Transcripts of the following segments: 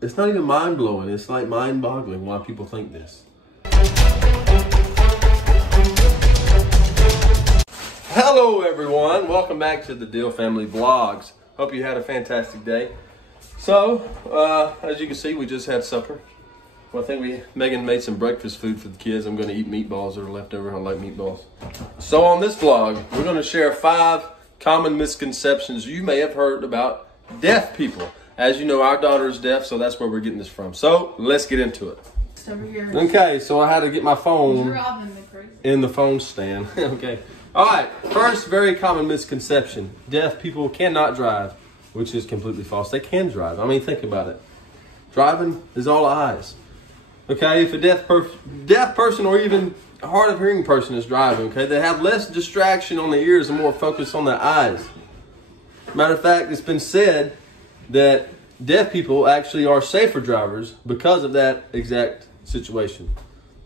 it's not even mind-blowing. It's like mind-boggling why people think this. Hello everyone, welcome back to the Deal Family Vlogs. Hope you had a fantastic day. So, as you can see, we just had supper. Well, I think Megan made some breakfast food for the kids. I'm going to eat meatballs that are left over. I like meatballs. So on this vlog, we're going to share 5 common misconceptions you may have heard about deaf people. As you know, our daughter is deaf, so that's where we're getting this from. So let's get into it. It's over here. Okay, so I had to get my phone in the phone stand. Okay. All right, first very common misconception. Deaf people cannot drive, which is completely false. They can drive. I mean, think about it. Driving is all eyes. Okay, if a deaf person or even a hard of hearing person is driving, okay, they have less distraction on the ears and more focus on the eyes. Matter of fact, it's been said that deaf people actually are safer drivers because of that exact situation.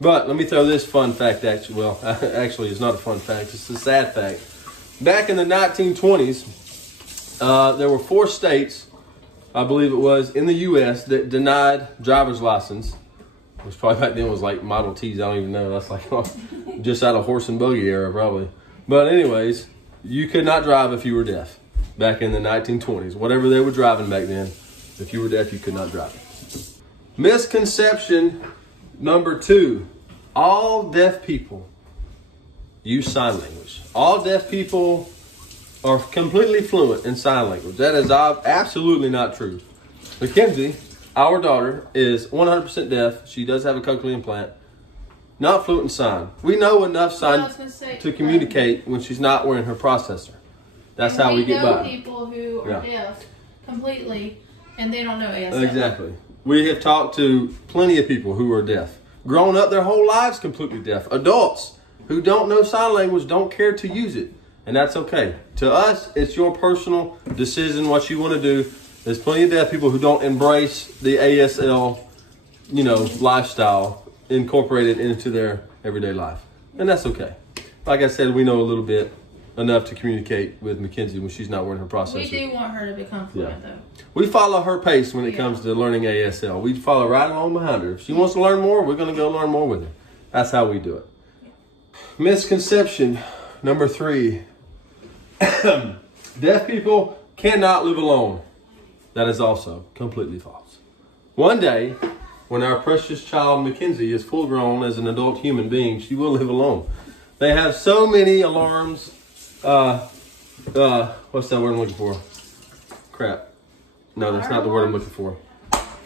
But let me throw this fun fact actually it's not a fun fact, it's a sad fact. Back in the 1920s, there were 4 states, I believe it was, in the U.S. that denied driver's license. Which probably back then was like Model Ts, I don't even know. That's like just out of horse and buggy era probably. But anyways, you could not drive if you were deaf back in the 1920s. Whatever they were driving back then, if you were deaf, you could not drive. Misconception number 2. All deaf people use sign language. All deaf people are completely fluent in sign language. That is absolutely not true. Mackenzie, our daughter, is 100% deaf. She does have a cochlear implant. Not fluent in sign. We know enough sign to communicate when she's not wearing her processor. That's how we get by. We know people who are deaf completely, and they don't know ASL. Exactly. We have talked to plenty of people who are deaf. Grown up their whole lives completely deaf. Adults who don't know sign language don't care to use it. And that's okay. To us, it's your personal decision what you want to do. There's plenty of deaf people who don't embrace the ASL, lifestyle incorporated into their everyday life. And that's okay. Like I said, we know a little bit, enough to communicate with Mackenzie when she's not wearing her processor. We do want her to become fluent, though. We follow her pace when it comes to learning ASL. We follow right along behind her. If she wants to learn more, we're going to go learn more with her. That's how we do it. Misconception number 3. Deaf people cannot live alone. That is also completely false. One day, when our precious child Mackenzie is full grown as an adult human being, she will live alone. They have so many alarms. What's that word I'm looking for? Crap. No, that's not the word I'm looking for.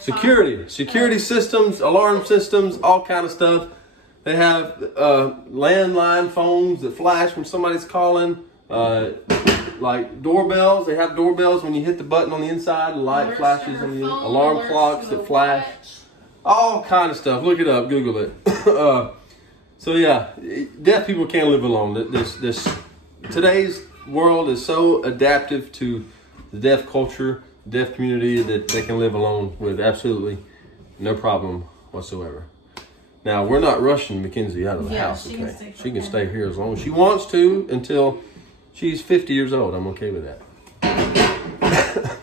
Security systems, alarm systems, all kind of stuff. They have landline phones that flash when somebody's calling. Like doorbells. They have doorbells when you hit the button on the inside, the light flashes on the alarm clocks that flash. All kind of stuff. Look it up, Google it. So yeah, deaf people can't live alone. Today's world is so adaptive to the deaf culture, the deaf community, that they can live alone with absolutely no problem whatsoever. Now, we're not rushing Mackenzie out of the house, okay? She can stay here as long as she wants to until she's 50 years old. I'm okay with that.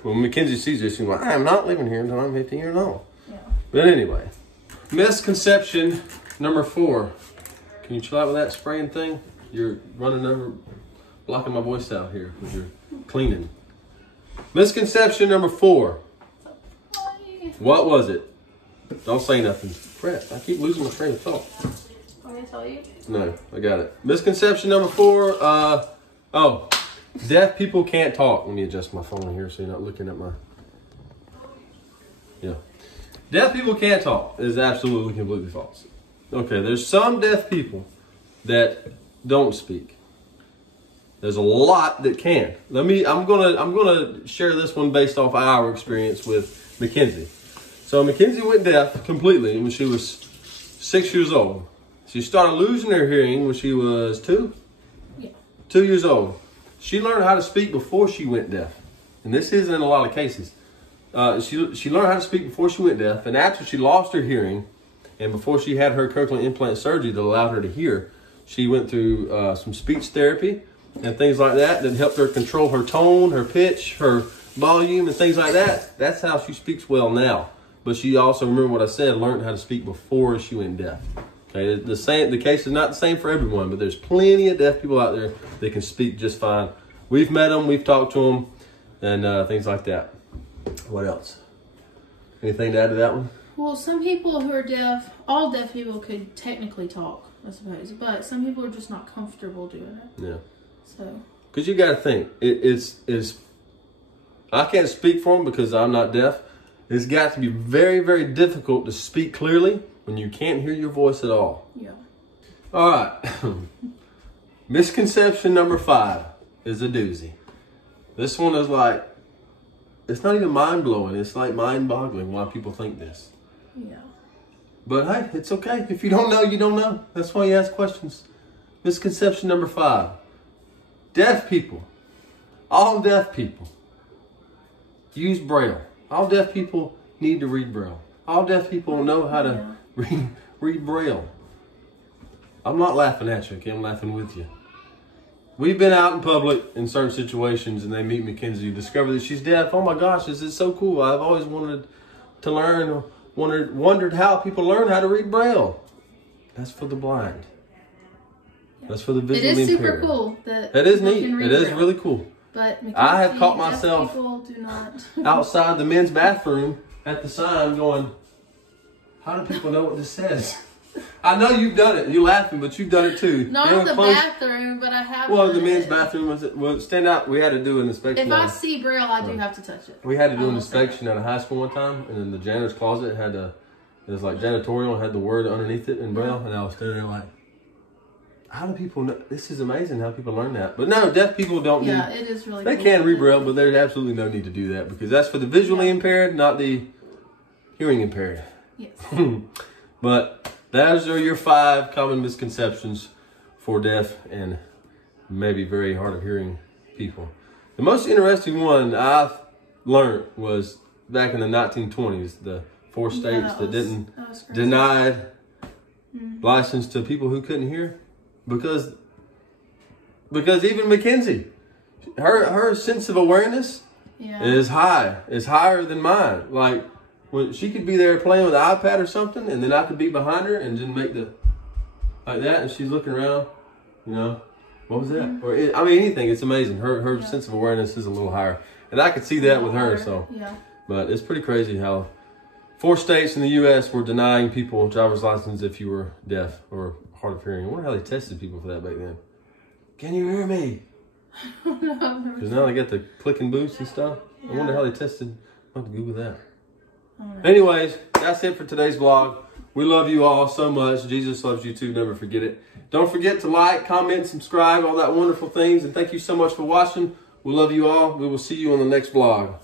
When Mackenzie sees this, she's like, I'm not living here until I'm 50 years old. Yeah. But anyway, misconception number 4. Can you chill out with that spraying thing? You're running over, blocking my voice out here with your cleaning. Misconception number 4. What was it? Don't say nothing. Crap, I keep losing my train of thought. Want me to tell you? No, I got it. Misconception number 4. Deaf people can't talk. Let me adjust my phone here so you're not looking at my... Yeah. Deaf people can't talk is absolutely completely false. Okay, there's some deaf people that don't speak. There's a lot that can. I'm gonna share this one based off our experience with Mackenzie. So Mackenzie went deaf completely when she was 6 years old. She started losing her hearing when she was 2? Yeah. 2 years old. She learned how to speak before she went deaf. And this is in a lot of cases. She learned how to speak before she went deaf. And after she lost her hearing, and before she had her cochlear implant surgery that allowed her to hear, she went through some speech therapy and things like that helped her control her tone, her pitch, her volume, and things like that. That's how she speaks well now. but she also, remember what I said, learned how to speak before she went deaf. Okay, the case is not the same for everyone, but there's plenty of deaf people out there that can speak just fine. We've met them, we've talked to them, and things like that. What else? Anything to add to that one? Well, some people who are deaf, all deaf people could technically talk, I suppose, but some people are just not comfortable doing it. Yeah. So. Because you got to think, it's I can't speak for them because I'm not deaf. It's got to be very, very difficult to speak clearly when you can't hear your voice at all. Yeah. All right. Misconception number 5 is a doozy. This one is like, it's not even mind-blowing. It's like mind-boggling why people think this. Yeah. But hey, it's okay. If you don't know, you don't know. That's why you ask questions. Misconception number 5. Deaf people, all deaf people, use Braille. All deaf people need to read Braille. All deaf people know how to read Braille. I'm not laughing at you, okay? I'm laughing with you. We've been out in public in certain situations and they meet Mackenzie, discover that she's deaf. Oh my gosh, this is so cool. I've always wanted to learn, wondered how people learn how to read Braille. That's for the blind. That's for the visually impaired. It is super cool. That is neat. It is really cool. But I have caught myself people do not. outside the men's bathroom at the sign going, how do people know what this says? I know you've done it. You're laughing, but you've done it too. Not in the bathroom, but I have. Well, the men's bathroom was it? Well, stand out. We had to do an inspection. If I see Braille, I do have to touch it. We had to do an inspection at a high school one time, and in the janitor's closet it was like janitorial, had the word underneath it in Braille, and I was standing there like, how do people know? This is amazing how people learn that. But no, deaf people don't need. Yeah, it is really. They can read Braille, but there's absolutely no need to do that because that's for the visually impaired, not the hearing impaired. Yes. But those are your 5 common misconceptions for deaf and maybe very hard of hearing people. The most interesting one I've learned was back in the 1920s, the 4 states that didn't denied license to people who couldn't hear. Because even Mackenzie, her sense of awareness is higher than mine. Like when she could be there playing with an iPad or something, and then I could be behind her and just make like that, and she's looking around, you know, what was that? Or anything. It's amazing. Her sense of awareness is a little higher, and I could see that with her. So, but it's pretty crazy how 4 states in the U.S. were denying people driver's license if you were deaf or hard of hearing. I wonder how they tested people for that back then. Can you hear me? Because now they got the click and boost and stuff. I wonder how they tested. I'll have to Google that. Anyways, that's it for today's vlog. We love you all so much. Jesus loves you too. Never forget it. Don't forget to like, comment, subscribe, all that wonderful things. And thank you so much for watching. We love you all. We will see you on the next vlog.